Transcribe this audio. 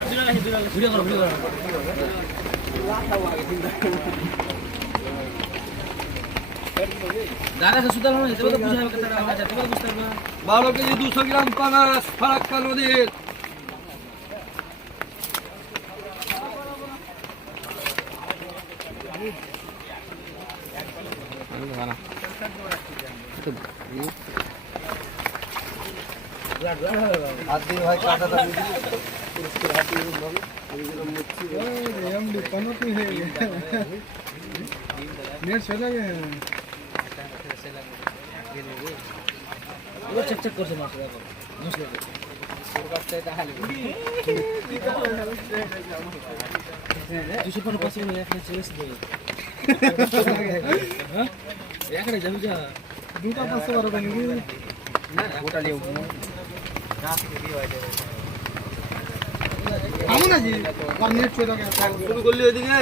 video করো video করো দাদা সে সুদার মানে যেতে তো বুঝা হবে কত টাকা যেতে তো বুঝতে পারবে 12 কেজি 200 গ্রাম পাঙাশ ফারাক্কা নদীর আদি ভাই কাটাটা পুরস্কার হাতে ভাবে এইগুলো মুচ্ছি এমডি কনকি হয়ে গেছে নেট চলে গেছে ও চেক চেক করছে মাছ দেখো মুছলে সরকারটা এটা হালি 250 টাকা একটা চেস দে হ্যাঁ এখানে যাবি যা দুটা 512 টাকা নিবি না গোটা লিও গাছ থেকে হয় যাবে আমু না জি আর নেট চলে গেছে শুরু করলি ওইদিকে